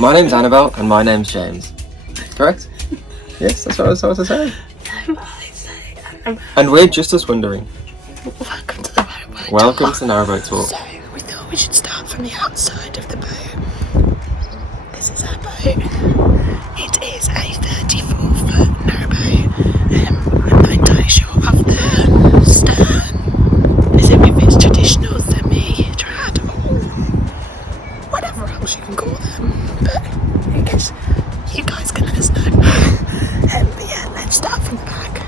My name's Annabelle and my name's James. Correct? Yes, that's what I was supposed to say. And we're just as wondering. Welcome to the NARROWBOAT Welcome Tour. to the NARROWBOAT Tour. So, we thought we should start from the outside of the boat. This is our boat. It is a 34-foot narrowboat. I'm not entirely sure of the stern. Is it if it's traditional, semi-trad, or whatever else you can call them. But I guess you guys can let us know. But yeah, let's start from the back.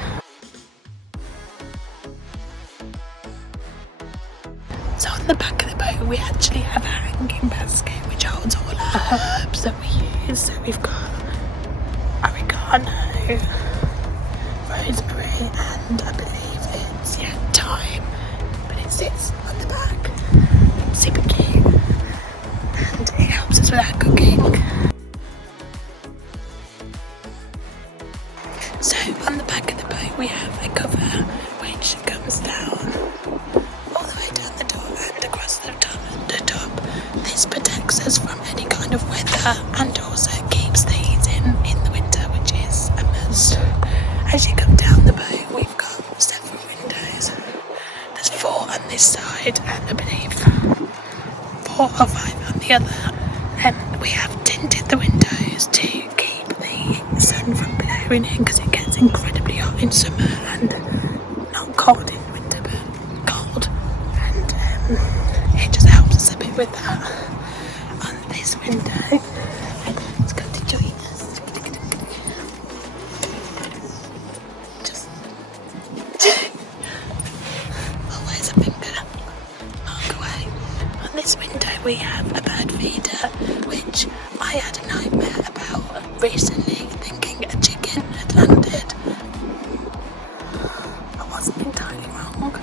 So on the back of the boat we actually have a hanging basket which holds all our herbs that we use. So we've got oregano, rosemary and I believe it's thyme, but it sits on the back. Super cute and it helps us with our cooking. So on the back of the boat we have a cover which comes down all the way down the door and across the top. This protects us from any kind of weather and also keeps these in the winter, which is a must. As you come down the boat we've got several windows. There's 4 on this side and I believe 4 or 5 on the other. And we have tinted the windows to keep the sun from blowing in because it gets incredibly hot in summer and not cold in winter but cold, and it just helps us a bit with that. On this window, it's going to join us. Just always a finger mark away. On this window we have a bird feeder which I had a nightmare about recently, thinking a chicken had landed. I wasn't entirely wrong.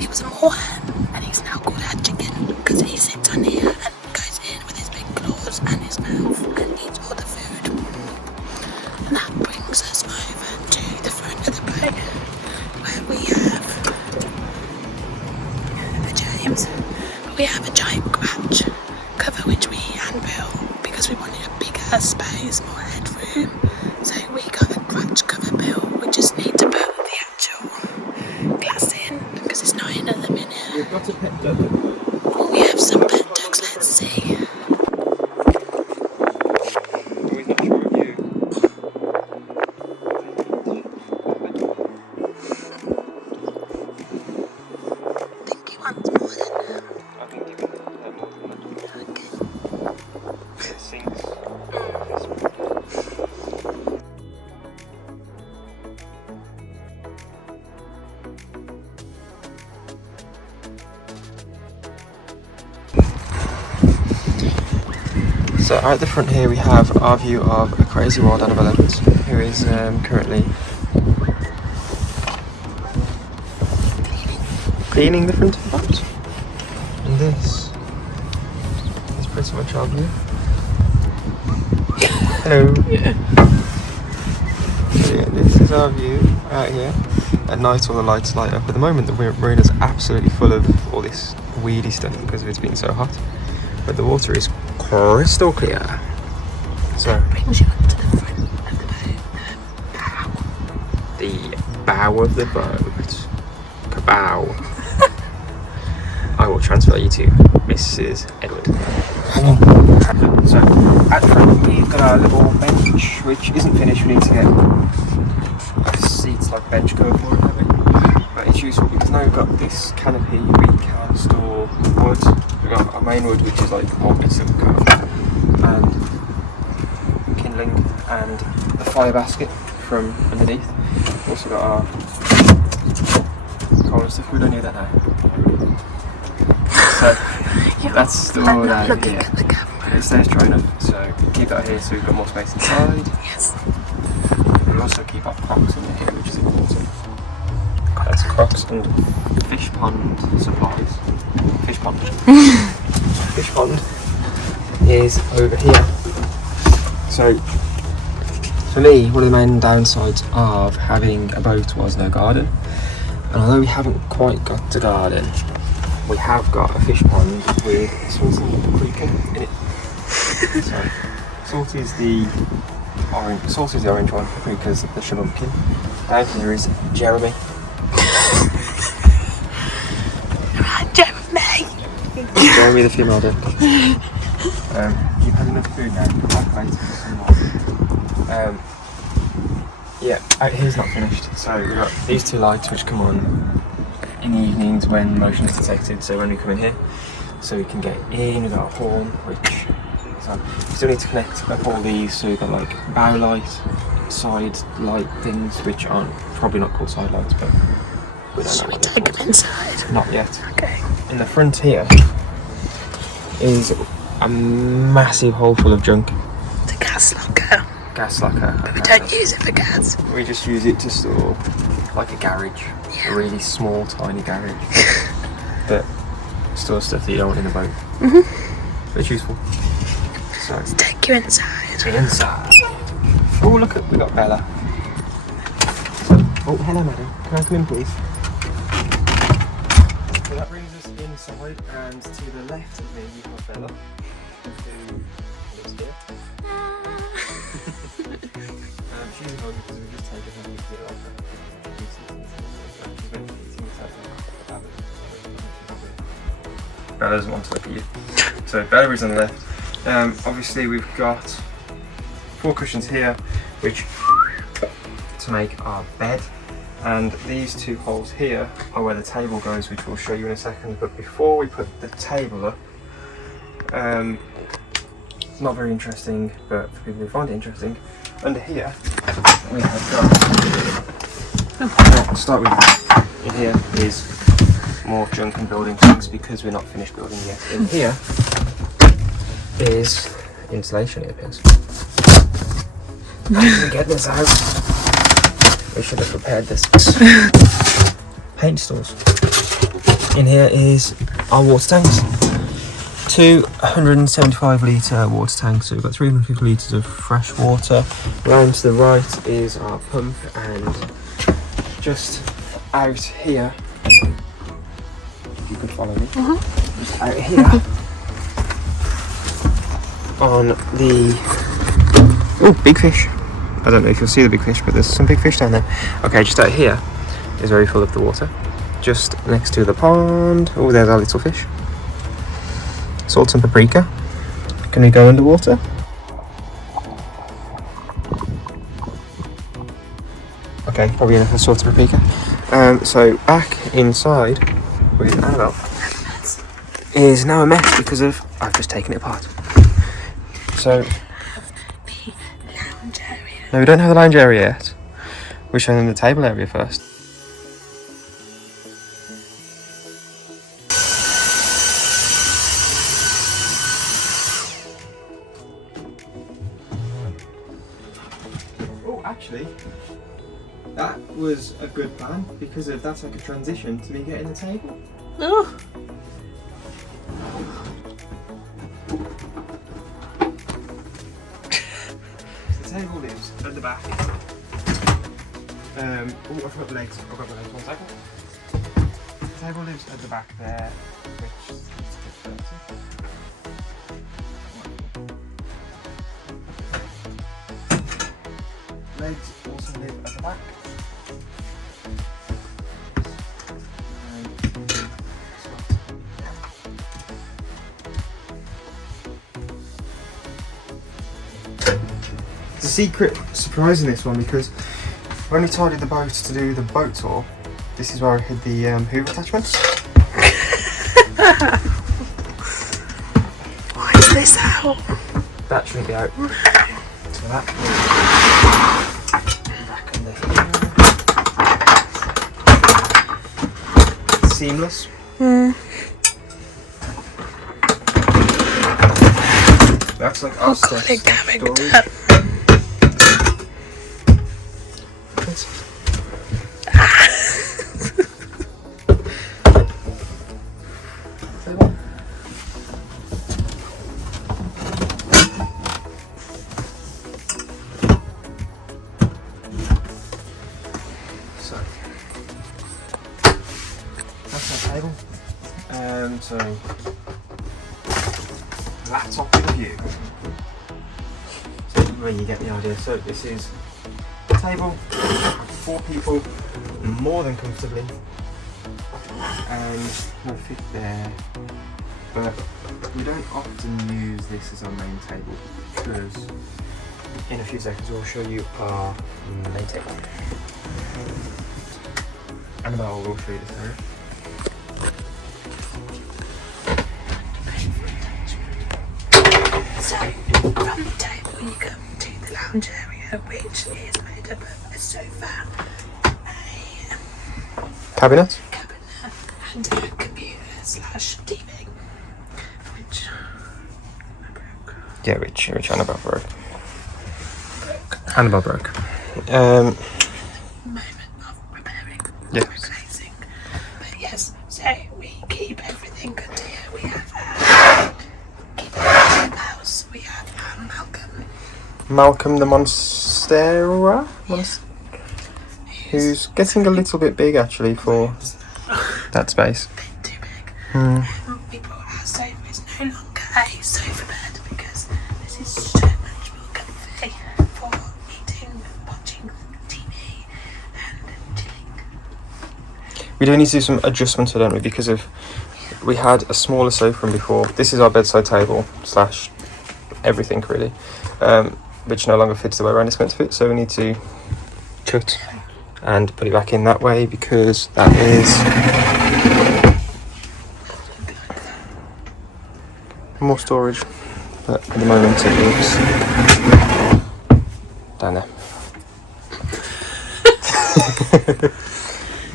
It was a moorhen and he's now called a chicken because he sits on here and goes in with his big claws and his mouth and eats all the food. And that brings us over to the front of the boat where we have James. We have a giant scratch cover which we hand built because we wanted a bigger space, more headroom. So we got a scratch cover built. We just need to put the actual glass in because it's not in at the minute. We've got a pet duck. We have some pet ducks, let's see. Always not sure of you. I think he wants more than I think you can have more than that. okay. It sinks. So at the front here we have our view of a crazy wild Annabelle Edwards, who is currently cleaning the front of the boat. And this is pretty much our view. Hello. So yeah, this is our view out here. At night all the lights light up. At the moment the marina's absolutely full of all this weedy stuff because it's been so hot. But the water is crystal clear. So Brings you up to the front of the boat. the bow of the boat. Kabow. I will transfer you to Mrs. Edward. So at the front we've got our little bench which isn't finished. We need to get seats like bench cover for it, don't we? But it's useful because now we've got this canopy we can store wood. We've got our main wood which is like more bits of cover and kindling and the fire basket from underneath. We've also got our coal and stuff. We don't need that now. So that's stored out here. It stays dry enough, so keep that here so we've got more space inside. Yes. We also keep our crocs in here, which is important. That's crocs and fish pond supplies. Fish pond. Fish pond is over here. So for me, one of the main downsides of having a boat was no garden. And although we haven't quite got the garden, we have got a fish pond with something creeping in it. So, Salty's the orange one because of the shalomkin. Down here is Jeremy. Jeremy the female duck. You've had enough food now. Come back later for some more. Yeah, out here's not finished. So we've got these two lights which come on in the evenings when motion is detected. So when we come in here, so we can get in. We've got a horn which is on. We still need to connect up all these. So we've got like bow light, side light things which aren't probably not called side lights, but we don't know. Should we take them inside? Not yet. Okay. In the front here is a massive hole full of junk. The gas locker. Gas locker. But we don't use it for gas. We just use it to store like a garage. Yeah. A really small, tiny garage. That stores stuff that you don't want in the boat. But it's useful. So Let's take you inside. inside. Oh look, we got Bella. Oh hello madam. Can I come in please? So that brings us inside, and to the left of me you have Bella, who lives here. She's at home because we just taken her to get off her. Bella doesn't want to look at you. So Bella is on the left. Obviously we've got 4 cushions here, which to make our bed. And these 2 holes here are where the table goes, which we'll show you in a second. But before we put the table up, it's not very interesting, but for people who find it interesting, under here we have got. I'll start with in here is more junk and building things because we're not finished building yet. In here is insulation, it appears. How did we get this out? We should have prepared this. Paint stores. In here is our water tanks. 2 175 litre water tanks, so we've got 350 litres of fresh water. Round to the right is our pump, and just out here, if you could follow me, just out here on the, oh, big fish. I don't know if you'll see the big fish, but there's some big fish down there. Okay, just out here is where we fill up the water. Just next to the pond. Oh, there's our little fish. Salt and paprika. Can we go underwater? Okay, probably enough of salt and paprika. So back inside with Annabelle is now a mess because of, I've just taken it apart. So no, we don't have the lounge area yet. We're showing them the table area first. Oh, actually, that was a good plan because of that's like a transition to me getting the table. Oh. The table lives at the back. Oh, I forgot the legs. I've got the legs, 1 second. The table lives at the back there, which is legs also live at the back. It's a secret surprise in this one because when we tidied the boat to do the boat tour, this is where I hid the hoover attachments. Why is this out? That shouldn't be out. So that back under here. Seamless. That's like our stuff. Storage. So that's our table. So That's off the view. So where you get the idea. So this is a table for 4 people, more than comfortably, and we'll fit there. But we don't often use this as our main table because in a few seconds we'll show you our main table. Annabelle will show you this area. So, from the table you come to the lounge area, which is made up of a sofa, a Cabinet? and a computer/TV, which I broke. Yeah, which Annabelle broke. Annabelle broke. Moment of repairing, Yes. replacing. But yes, so we keep everything good here. We have keep everything in the house. We have Malcolm the Monstera? Who's getting a little bit big actually for that space. a bit too big. We bought our sofa. It's no longer a sofa bed because this is so much more comfy for eating, watching TV and chilling. We do need to do some adjustments, don't we? Because we had a smaller sofa from before. This is our bedside table / everything really, which no longer fits the way around it's meant to fit. So we need to cut and put it back in that way because that is more storage. But at the moment it is down there.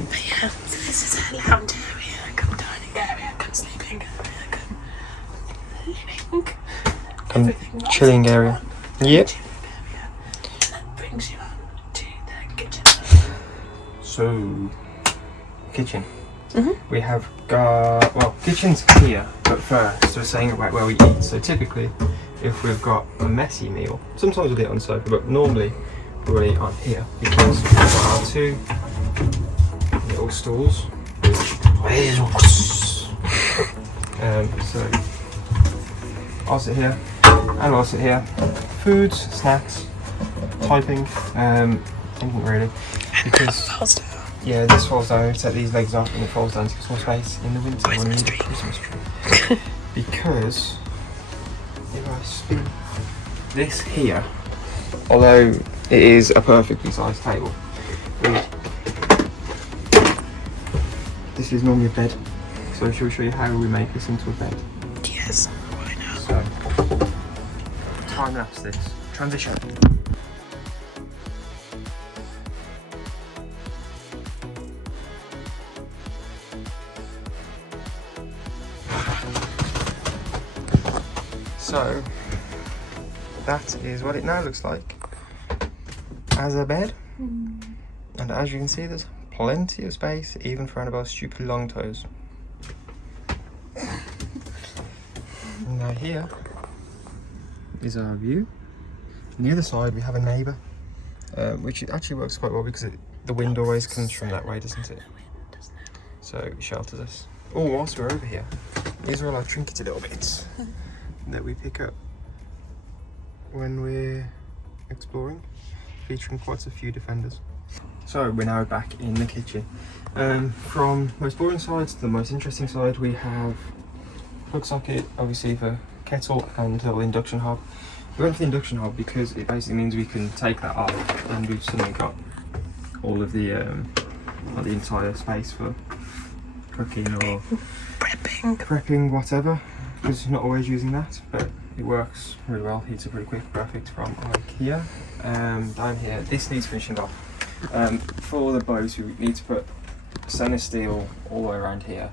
But yeah, so this is a lounge area, come dining area, come sleeping area, come living. Everything else Chilling into area. one Yep. chilling area. And that brings you on to the kitchen. So, kitchen. We have kitchen's here, but first we're saying about where we eat. So typically, if we've got a messy meal, sometimes we'll eat on the sofa, but normally we'll eat on here because we've got our 2 little stools. So I'll sit here, and I'll sit here. Foods, snacks, typing, anything really, because. Falls down. Yeah, this falls down, take these legs off and it falls down to give us more space in the winter when we need a Christmas tree. Because if I spin this here, although it is a perfectly sized table, this is normally a bed. So shall we show you how we make this into a bed? Yes, why not? So, time lapse this. Transition. So that is what it now looks like as a bed, and as you can see there's plenty of space even for Annabelle's stupid long toes. Now here is our view. On the other side we have a neighbour, which actually works quite well because the wind always comes from that way, doesn't it? So it shelters us. Oh, whilst we're over here, these are all our trinkety little bits that we pick up when we're exploring, featuring quite a few defenders. So we're now back in the kitchen. From most boring side to the most interesting side, we have plug socket, obviously for kettle, and a little induction hob. We went for the induction hob because it basically means we can take that off and we've suddenly got all of the entire space for cooking or prepping, whatever. Because not always using that, but it works really well. Heats up pretty quick. Perfect from IKEA. Down here, this needs finishing off. For the boat, we need to put stainless steel all the way around here.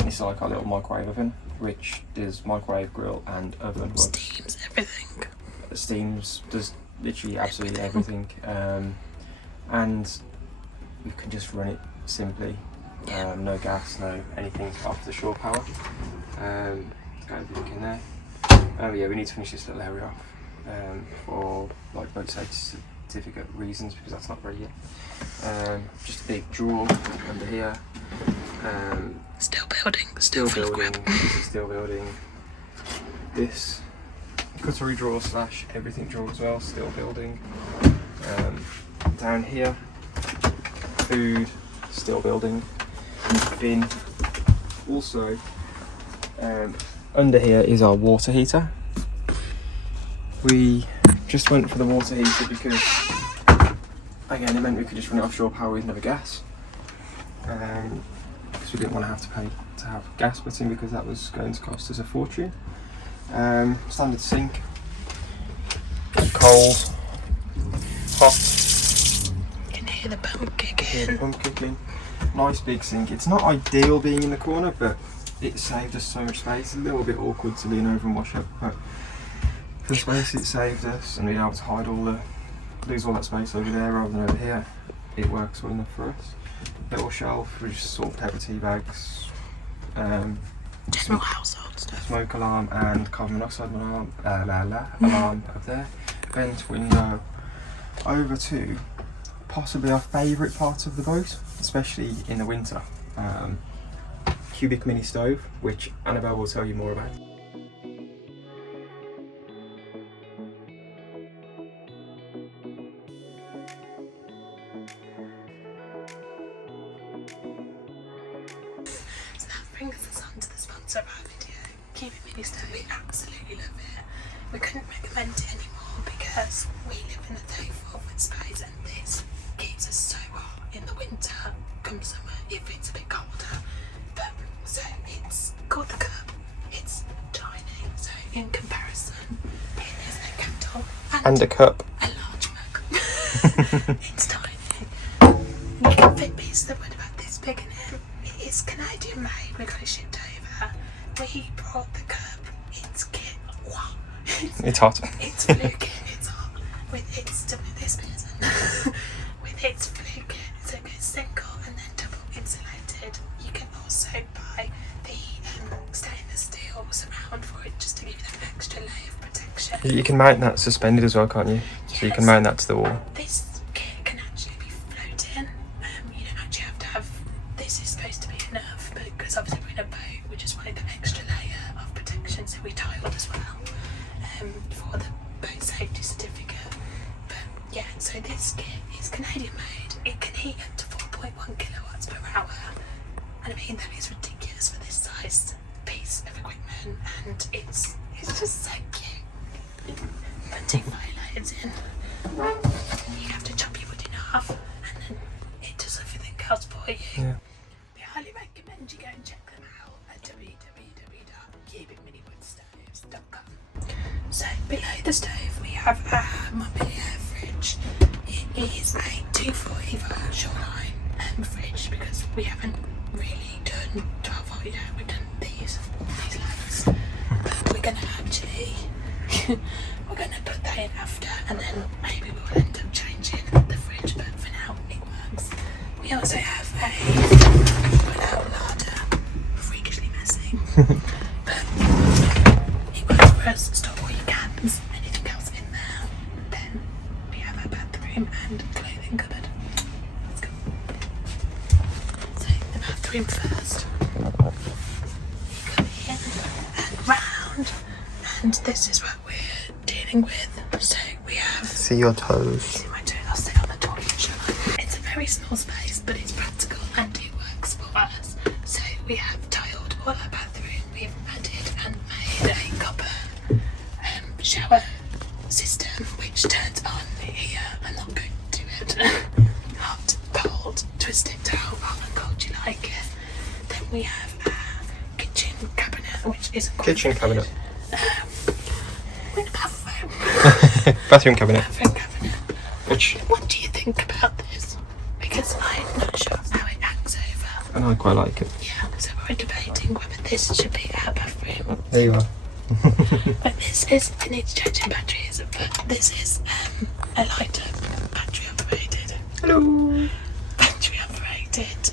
And this is like our little microwave oven, which does microwave, grill, and oven. Steams everything. Steams does literally absolutely everything, and we can just run it simply. No gas, no anything off the shore power. Got everything in there. Yeah, we need to finish this little area off for like boat safety certificate reasons because that's not ready yet. Just a big drawer under here. Still building. This is still building. this cutlery drawer slash everything drawer as well, still building. Down here, food, still building. Bin. Also, under here is our water heater. We just went for the water heater because, again, it meant we could just run it off shore power with no gas. Because we didn't want to have to pay to have gas put in, because that was going to cost us a fortune. Standard sink, cold, hot. You can hear the pump kicking. Hear the pump kicking. Nice big sink. It's not ideal being in the corner, but it saved us so much space. It's a little bit awkward to lean over and wash up, but for the space it saved us, and being able to hide lose all that space over there rather than over here, it works well enough for us. Little shelf, we just sort of paper tea bags, general household stuff. Smoke alarm and carbon monoxide alarm, alarm up there. Vent window. Over to possibly our favourite part of the boat, especially in the winter. Cubic mini stove, which Annabelle will tell you more about. So that brings us on to the sponsor of our video, Cubic Mini Stove. We absolutely love it. We couldn't recommend it anymore because we live in a 34-foot space, and this keeps us so hot in the winter, come summer, if it's a bit colder. But so it's called the cup. It's tiny, so in comparison, it is a kettle And a cup. a large mug. It's tiny. You can fit pieces of wood about this big in it. It is Canadian made. We got it shipped over. We brought the cup. It's kit. Wow. It's hot. It's blue kit. It's hot. With its this bit isn't. With its blue kit, so it goes single and then double insulated. You can also buy the stainless steel surround for it, just to give you that extra layer of protection. You can mount that suspended as well, can't you? So you can mount that to the wall. This kit can actually be floating. You don't actually have to have. This is supposed to be enough, but because obviously we're in a boat, we just wanted that extra layer of protection, so we tiled as well for the boat safety certificate. But yeah, so this kit is Canadian made. It can heat up to 4.1 kilowatts per hour, and I mean that is ridiculous for this size piece of equipment, and it's just so cute. Put 2 fire layers in. You have to chop your wood in half, and then it does everything else for you. Yeah. We highly recommend you go and check them out at www.cubicminiwoodstoves.com. So below the stove we have a mobilier fridge. It is a 240-volt shoreline fridge, because we haven't really done 12-volt yet. We've done these levels. But we're going to actually we're going to put that in after, and then maybe we'll end up changing the fridge, but for now it works. We also have a pull-out larder, freakishly messy, but it works for us to store all your cans, anything else in there. Then we have our bathroom and clothing cupboard. Let's go. So the bathroom first. You come in and round, and this is what we're dealing with. So we have. See your toes. See my toes. I'll sit on the toilet, shall I? It's a very small space, but it's practical and it works for us. So we have tiled all our bathroom. We've added and made a copper shower system, which turns on here. I'm not going to do it. Hot, cold, twist it down, hot and cold you like it. Then we have our kitchen cabinet, which is a Kitchen cabinet. with a bathroom. Bathroom cabinet. Bathroom cabinet. Which What do you think about this? Because I'm not sure how it hangs over. and I quite like it. Yeah, so we're debating whether this should be our bathroom. There you are. But this is, it needs changing batteries, but this is a lighter battery operated. Hello. Battery operated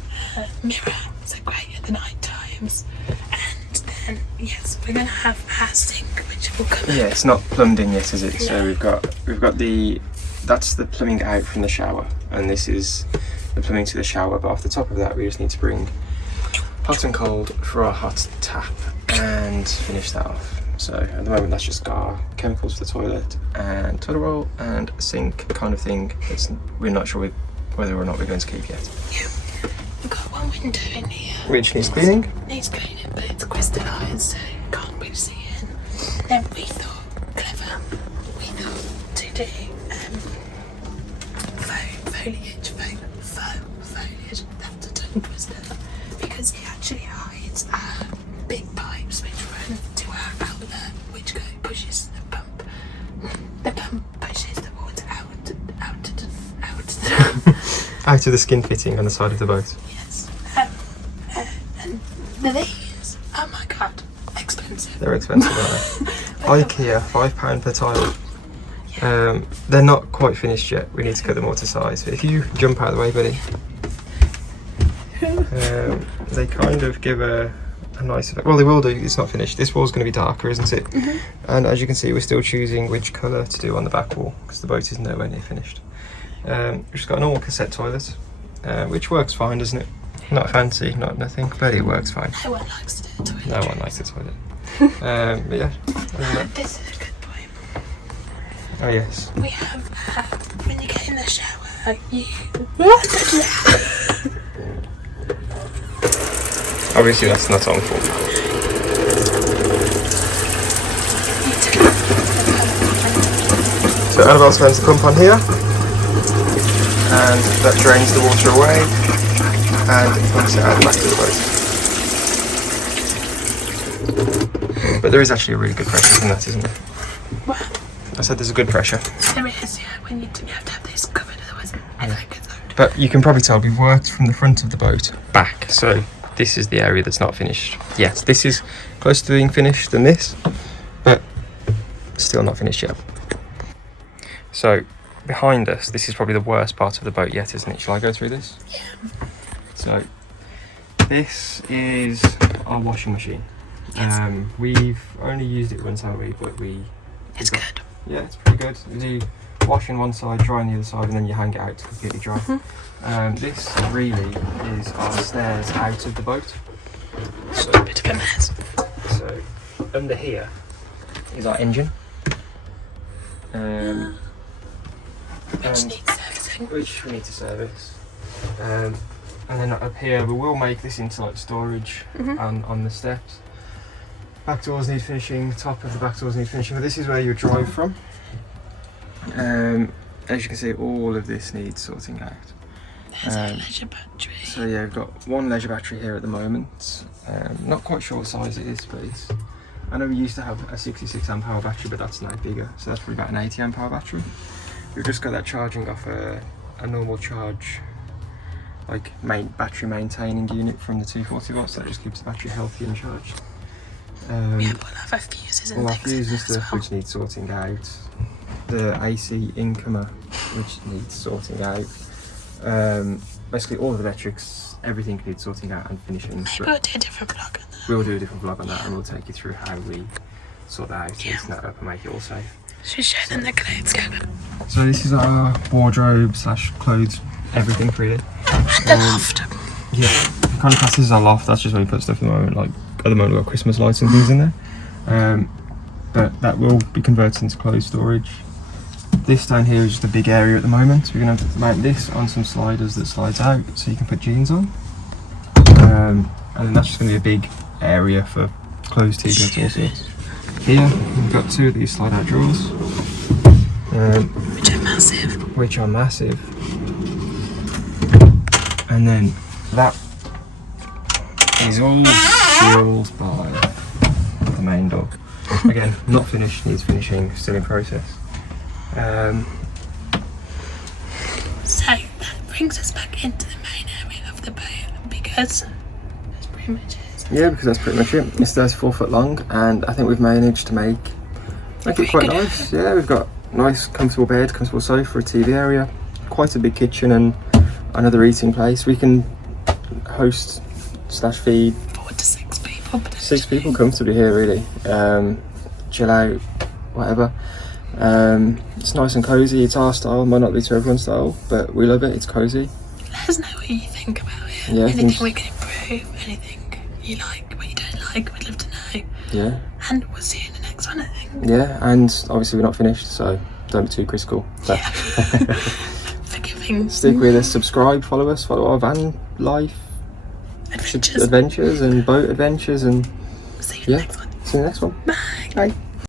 mirror, so great at the night times. And then, yes, we're going to have our sink, which will come Yeah, up. it's not plumbed in yet, is it? So No. we've got that's the plumbing out from the shower, and this is the plumbing to the shower. But off the top of that, we just need to bring hot and cold for our hot tap and finish that off. So at the moment that's just our chemicals for the toilet and toilet roll and a sink kind of thing. We're not sure whether or not we're going to keep yet. Yeah. We've got one window in here. Which needs cleaning. Needs cleaning, but it's crystallised, so you can't really see in. Then we thought, clever, to do faux foliage, that's a tongue twister, because it actually hides our big pipes which run to our outlet, which pushes the pump. The pump pushes the water Out of the skin fitting on the side of the boat. Yes. And these, oh my god, expensive. They're expensive, aren't they? IKEA, £5 per tile. They're not quite finished yet. We need to cut them all to size. But if you jump out of the way, buddy, they kind of give a nice effect. Well, they will do. It's not finished. This wall's going to be darker, isn't it? Mm-hmm. And as you can see, we're still choosing which colour to do on the back wall because the boat is nowhere near finished. We've just got a normal cassette toilet, which works fine, doesn't it? Not fancy, not nothing, but it works fine. No one likes to do a toilet. No one likes a toilet. But yeah. This is a good point. Oh yes. We have, when you get in the shower, you... Obviously that's not on full. So Annabelle turns the pump on here, and that drains the water away, and it pumps it out the back of the boat. But there is actually a really good pressure in that, isn't there? What? I said there's a good pressure. There is, yeah, when you have to have this covered, otherwise everything gets out. But you can probably tell we've worked from the front of the boat back, so this is the area that's not finished yet. This is closer to being finished than this, but still not finished yet. So behind us, this is probably the worst part of the boat yet, isn't it? Shall I go through this? Yeah. So this is our washing machine. Yes. We've only used it once, haven't we? But it's good. Yeah, it's pretty good. You do wash on one side, dry on the other side, and then you hang it out to completely dry. Mm-hmm. This really is our stairs out of the boat. So a bit of a mess. So under here is our engine. Which needs servicing. Which we need to service. And then up here we will make this into like storage on the steps. Back doors need finishing, top of the back doors need finishing, but this is where you drive from. As you can see, all of this needs sorting out. There's a leisure battery. So yeah, we've got one leisure battery here at the moment. Not quite sure what size it is, but I know we used to have a 66 amp hour battery, but that's now bigger, so that's probably about an 80 amp hour battery. We've just got that charging off a normal charge, like battery maintaining unit from the 240 watts. That just keeps the battery healthy and charged. We have all of our fuses and all our things fuses and stuff well. which need sorting out. The AC incomer which needs sorting out. Basically all of the electrics, everything needs sorting out and finishing. We'll do a different vlog on that. We'll do a different vlog on that and we'll take you through how we sort that out, tighten that up and make it all safe. Should we show them the clothes cover? So this is our wardrobe / clothes, everything really. And the loft. Yeah, kind of class this as our loft. That's just where we put stuff at the moment. Like at the moment we've got Christmas lights and things in there. But that will be converted into clothes storage. This down here is just a big area at the moment. We're going to mount this on some sliders that slides out so you can put jeans on. And then that's just going to be a big area for clothes, t-shirts, all sorts. Here we've got two of these slide out drawers. Which are massive. And then that is all sealed by the main door. Again, not finished, needs finishing, still in process. So that brings us back into the main area of the boat because that's pretty much it. Yeah, because that's pretty much it. It's 34 foot long and I think we've managed to make it quite nice. Yeah, we've got nice comfortable bed, comfortable sofa, a TV area, quite a big kitchen and another eating place. We can host / feed 4 to 6 people. 6 people comfortably here really. Chill out, whatever. It's nice and cozy. It's our style, might not be to everyone's style, but we love it. It's cozy. Let us know what you think about it. Yeah, anything we can improve, anything you like, what you don't like, we'd love to know. Yeah. And we'll see you in the next things on it. Yeah, and obviously we're not finished, so don't be too critical. So. Yeah. Forgiving. Stick with us, subscribe, follow us, follow our van life Adventures. adventures and boat adventures, and See you in the next one. see you in the next one. Bye. Bye.